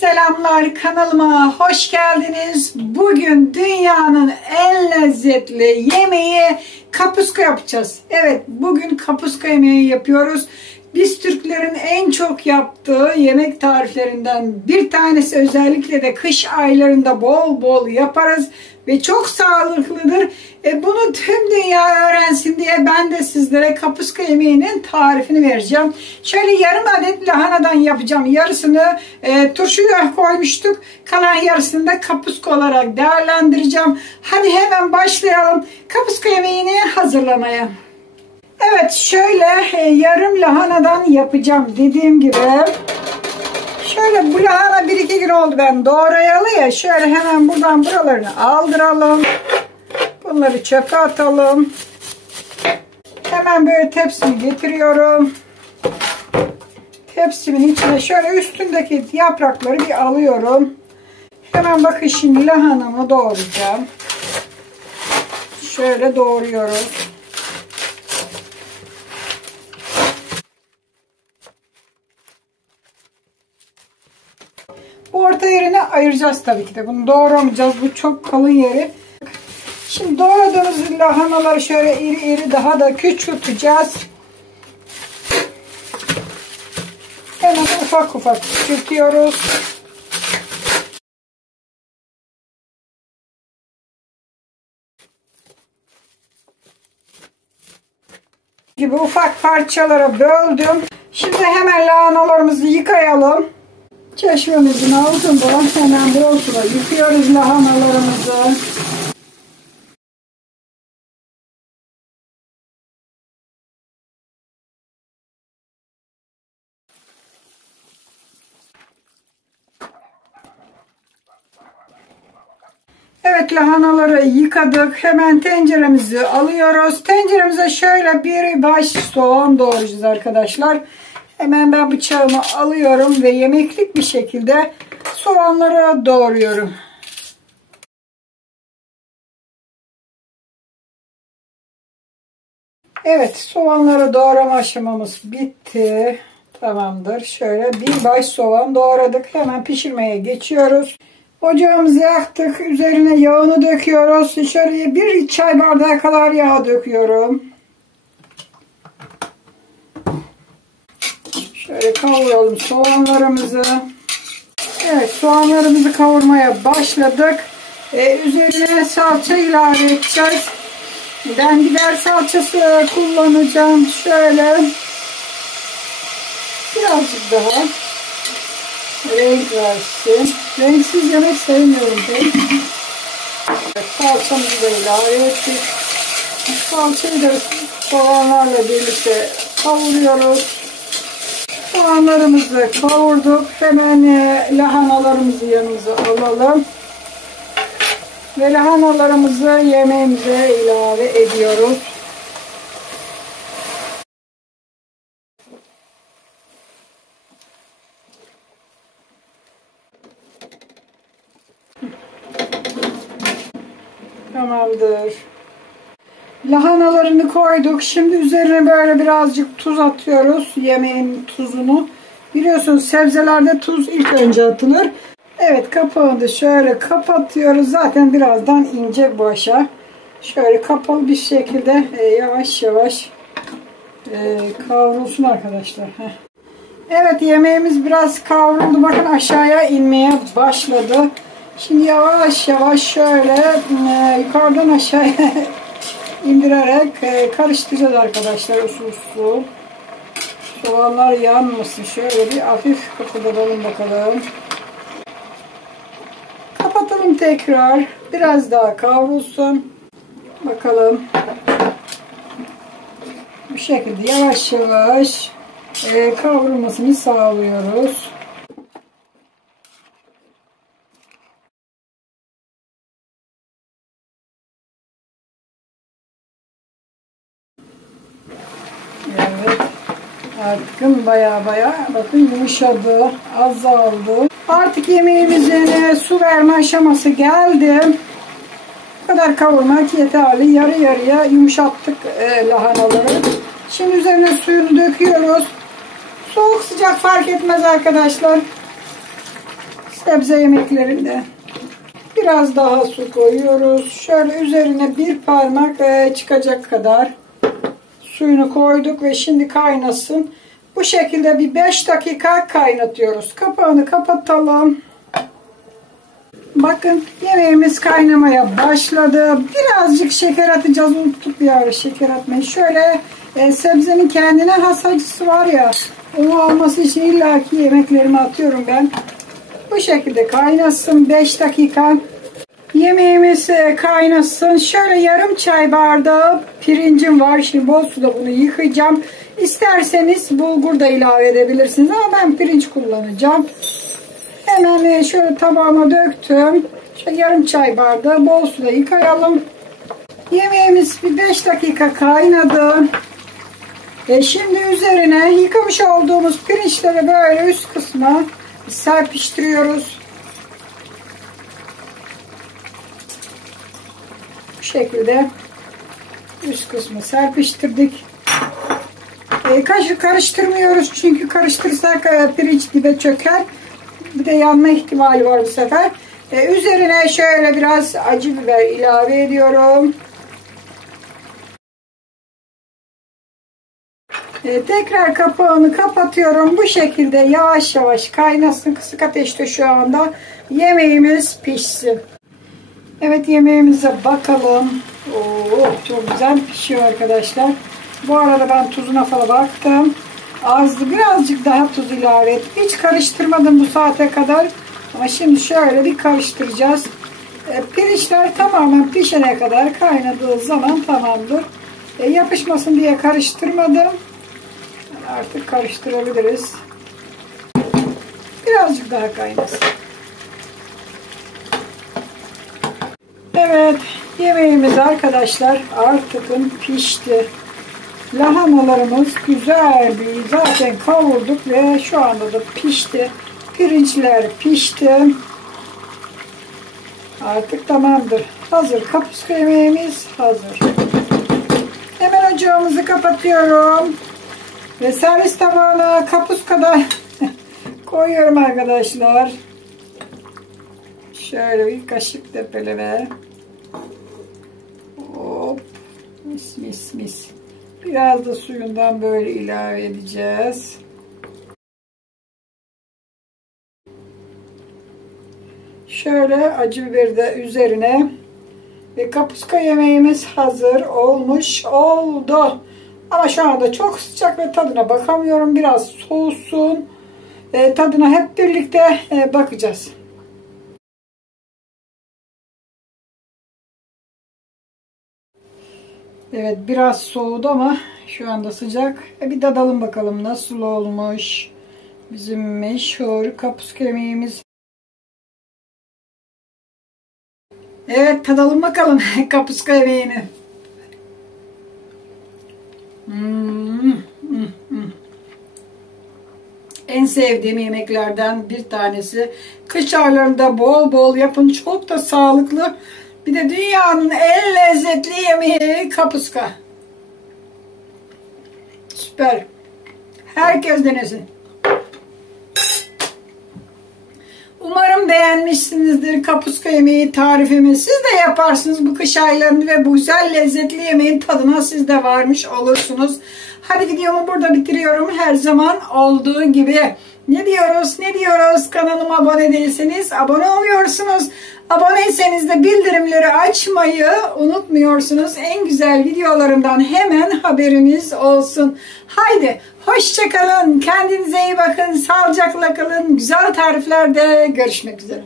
Selamlar, kanalıma hoş geldiniz. Bugün dünyanın en lezzetli yemeği kapuska yapacağız. Evet, bugün kapuska yemeği yapıyoruz. Biz Türklerin en çok yaptığı yemek tariflerinden bir tanesi, özellikle de kış aylarında bol bol yaparız ve çok sağlıklıdır. Bunu tüm dünya öğrensin diye ben de sizlere kapuska yemeğinin tarifini vereceğim. Şöyle yarım adet lahanadan yapacağım. Yarısını turşuya koymuştuk. Kalan yarısını da kapuska olarak değerlendireceğim. Hadi hemen başlayalım kapuska yemeğini hazırlamaya. Evet, şöyle yarım lahanadan yapacağım dediğim gibi. Şöyle bu lahana 1-2 gün oldu ben doğrayalı ya. Şöyle hemen buradan buralarını aldıralım. Bunları çöpe atalım. Hemen böyle tepsimi getiriyorum. Tepsimin içine şöyle üstündeki yaprakları bir alıyorum. Hemen bakın, şimdi lahanamı doğrayacağım. Şöyle doğruyoruz. Bu orta yerine ayıracağız tabii ki de. Bunu doğramayacağız. Bu çok kalın yeri. Şimdi doğradığımız lahanaları şöyle iri iri daha da küçülteceğiz. Hemen ufak ufak küçültüyoruz. Gibi ufak parçalara böldüm. Şimdi hemen lahanalarımızı yıkayalım. Çeşmemizin altında hemen bol suda yıkıyoruz lahanalarımızı. Evet, lahanaları yıkadık. Hemen tenceremizi alıyoruz. Tenceremize şöyle bir baş soğan doğrayacağız arkadaşlar. Hemen ben bıçağımı alıyorum ve yemeklik bir şekilde soğanları doğruyorum. Evet, soğanları doğrama aşamamız bitti. Tamamdır. Şöyle bir baş soğan doğradık. Hemen pişirmeye geçiyoruz. Ocağımızı yaktık. Üzerine yağını döküyoruz. Dışarıya bir çay bardağı kadar yağ döküyorum. Şöyle kavuralım soğanlarımızı. Evet, soğanlarımızı kavurmaya başladık. Üzerine salça ilave edeceğiz. Ben biber salçası kullanacağım. Şöyle birazcık daha renk versin. Renksiz yemek sevmiyorum ben. Evet, salçamızı da ilave ettik. Salçayı da soğanlarla birlikte kavuruyoruz. Soğanlarımızı kavurduk. Hemen lahanalarımızı yanımıza alalım. Ve lahanalarımızı yemeğimize ilave ediyoruz. Tamamdır. Lahanalarını koyduk. Şimdi üzerine böyle birazcık tuz atıyoruz. Yemeğin tuzunu. Biliyorsunuz sebzelerde tuz ilk önce atılır. Evet, kapağını da şöyle kapatıyoruz. Zaten birazdan inecek bu aşağı. Şöyle kapalı bir şekilde yavaş yavaş kavrulsun arkadaşlar. Evet, yemeğimiz biraz kavruldu. Bakın aşağıya inmeye başladı. Şimdi yavaş yavaş şöyle yukarıdan aşağıya indirerek karıştıracağız arkadaşlar, usul usul. Soğanlar yanmasın. Şöyle bir hafif kıpırdatalım bakalım. Kapatalım tekrar. Biraz daha kavrulsun. Bakalım. Bu şekilde yavaş yavaş kavrulmasını sağlıyoruz. Evet. Artık baya bakın yumuşadı, azaldı. Artık yemeğimizin su verme aşaması geldi. Bu kadar kavurmak yeterli. Yarı yarıya yumuşattık lahanaları. Şimdi üzerine suyunu döküyoruz. Soğuk sıcak fark etmez arkadaşlar. sebze yemeklerinde. Biraz daha su koyuyoruz. Şöyle üzerine bir parmak çıkacak kadar suyunu koyduk ve şimdi kaynasın. Bu şekilde bir 5 dakika kaynatıyoruz. Kapağını kapatalım. Bakın yemeğimiz kaynamaya başladı. Birazcık şeker atacağız. Unuttuk bir ara şeker atmayı. Şöyle sebzenin kendine has acısı var ya. Onu alması için illaki yemeklerimi atıyorum ben. Bu şekilde kaynasın 5 dakika. Yemeğimiz kaynasın. Şöyle yarım çay bardağı pirincim var. Şimdi bol suda bunu yıkayacağım. İsterseniz bulgur da ilave edebilirsiniz ama ben pirinç kullanacağım. Hemen şöyle tabağıma döktüm. Şöyle yarım çay bardağı bol suda yıkayalım. Yemeğimiz bir 5 dakika kaynadı. Şimdi üzerine yıkamış olduğumuz pirinçleri böyle üst kısma serpiştiriyoruz. Bu şekilde üst kısmı serpiştirdik. Karıştırmıyoruz çünkü karıştırırsak pirinç dibe çöker. Bir de yanma ihtimali var bu sefer. Üzerine şöyle biraz acı biber ilave ediyorum. Tekrar kapağını kapatıyorum. Bu şekilde yavaş yavaş kaynasın. Kısık ateşte şu anda yemeğimiz pişsin. Evet, yemeğimize bakalım. Oo, çok güzel pişiyor arkadaşlar. Bu arada ben tuzuna falan baktım. Azdı, birazcık daha tuz ilave ettim. Hiç karıştırmadım bu saate kadar. Ama şimdi şöyle bir karıştıracağız. Pirinçler tamamen pişene kadar kaynadığı zaman tamamdır. Yapışmasın diye karıştırmadım. Artık karıştırabiliriz. Birazcık daha kaynasın. Evet, yemeğimiz arkadaşlar artık pişti. Lahanalarımız güzel bir zaten kavurduk ve şu anda da pişti. Pirinçler pişti. Artık tamamdır. Hazır. Kapuska yemeğimiz hazır. Hemen ocağımızı kapatıyorum. Ve servis tabağına kapuskada koyuyorum arkadaşlar. Şöyle bir kaşık tepeleme. Hop. Mis mis mis. Biraz da suyundan böyle ilave edeceğiz. Şöyle acı biberi de üzerine. Ve kapuska yemeğimiz hazır olmuş oldu. Ama şu anda çok sıcak ve tadına bakamıyorum. Biraz soğusun. Tadına hep birlikte bakacağız. Evet, biraz soğudu ama şu anda sıcak. Bir tadalım bakalım nasıl olmuş. Bizim meşhur kapuska yemeğimiz. Evet, tadalım bakalım kapuska yemeğini. En sevdiğim yemeklerden bir tanesi. Kış aylarında bol bol yapın. Çok da sağlıklı. Bir de dünyanın en lezzetli yemeği kapuska. Süper. Herkes denesin. Umarım beğenmişsinizdir kapuska yemeği tarifimi. Siz de yaparsınız bu kış aylarında ve bu güzel lezzetli yemeğin tadına siz de varmış olursunuz. Hadi videomu burada bitiriyorum. Her zaman olduğu gibi. Ne diyoruz? Kanalıma abone değilseniz abone oluyorsunuz. Aboneyseniz de bildirimleri açmayı unutmuyorsunuz. En güzel videolarımdan hemen haberiniz olsun. Haydi hoşça kalın. Kendinize iyi bakın. Sağlıcakla kalın. Güzel tariflerde görüşmek üzere.